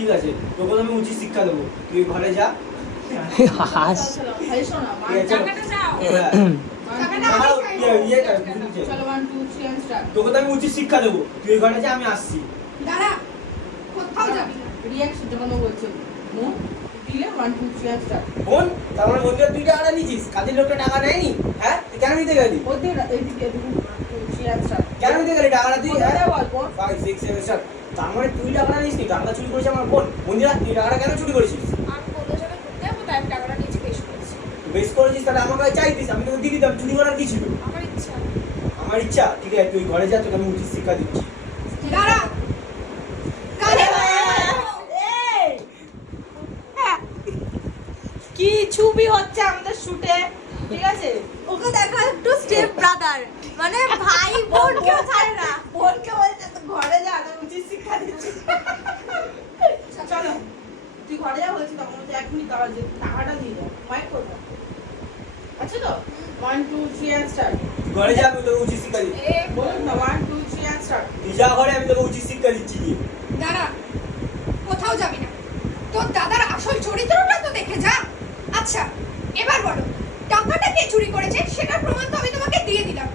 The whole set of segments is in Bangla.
ঠিক আছে, তোকে আমি উচিত শিক্ষা দেবো, তুই ঘরে যা। হাস ভাই শোনা টাকাটা যাও। চলো 1 2 3 এন্ড স্টার্ট। তোকে তো আমি উচিত শিক্ষা দেবো, তুই ঘরে যা, আমি আসছি। দাঁড়া, কোথাও যাবি না। রিঅ্যাকশন যখন ও বলছে হুম দিলে 1 2 3 এন্ড স্টার্ট। বোন, তার মানে বন্ধু তুই টাকাটা নিয়েছিস, কাজের লোকটা টাকা নেয়নি, হ্যাঁ? তুই কেন নিতে গেলি? ওতে এইদিকে 1 2 3 এন্ড স্টার্ট। কেন নিতে গেলি টাকাটা তুই? কোথায় হ্যাঁ? বল বোন? 5 6 7 8। তার মানে তুই টাকাটা নিসনি, টাকাটা চুরি করেছে আমার বোন। বন্ধুরা, তুই টাকাটা কেন চুরি করেছিস? আমি বন্ধুর সাথে ঘুরতে যাবো, তাই আমি টাকাটা নিয়েছি, বেশ করেছি। বেশ করেছিস, তাহলে আমার কাছে চাইতিস, আমি তোকে দিয়ে দিতাম। চুরি করার কি ছিল? আমার ইচ্ছা। আমার ইচ্ছা, ঠিক আছে, তুই ঘরে যা, তোকে আমি উচিত শিক্ষা দিচ্ছি। দাঁড়া, কানে কি ছবি হচ্ছে আমাদের শুটে, ঠিক আছে? ওকে দেখো একটু স্টেপ ব্রাদার, মানে ভাই বোনকে ছাড়ে না। বোনকে বলছে তো ঘরে যা, আমি উচিত শিক্ষা দিচ্ছি। চলো তুই ঘরে যা বলছি, তখন তো 1 মিনিট দাঁড়া, যে টাকাটা দিয়ে দাও, মাইক করবো। আচ্ছা তো 1 2 3 এন্ড স্টার্ট। তুই ঘরে যা, আমি তোকে উচিত শিক্ষা দিচ্ছি। বলুন না 1 2 3 এন্ড স্টার্ট। তুই যা ঘরে, আমি তোকে উচিত শিক্ষা দিচ্ছি। দাঁড়া, কোথাও যাবি না। তোর দাদার আসল চরিত্রটা তো দেখে যা। আচ্ছা, এবার বলো, টাকাটা কে চুরি করেছে সেটার প্রমাণ তো আমি তোমাকে দিয়ে দিলাম।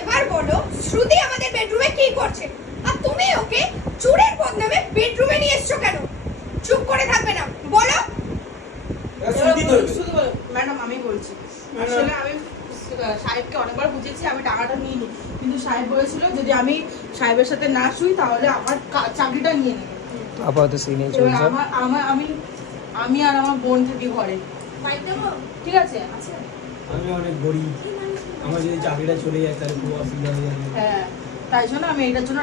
এবার বলো, শ্রুতি আমাদের বেডরুমে কি করছে, আর তুমি ওকে চুরের বদনামে বেডরুমে নিয়ে এসছো কেন? চুপ করে থাকবে না, বলো। শুনবি তো? শুধু বলো ম্যাডাম, আমি বলছি আসলে আমি সাহেবকে অনেকবার বুঝেছি আমি টাকাটা নিইনি, কিন্তু সাহেব বলেছিল যদি আমি সাহেবের সাথে না শুই তাহলে আমার চাকরিটা নিয়ে নেবে। আপাতত সিনে এবার চলছে। আমি আর আমার বোন থাকি ঘরে, বাইক দেবো? ঠিক আছে? আচ্ছা, আমি অনেক গরিব, আমার যদি চাকরিটা চলে যায় তাহলে খুব অসুবিধা হয়ে যাবে। হ্যাঁ, তাই জন্য আমি এটার জন্য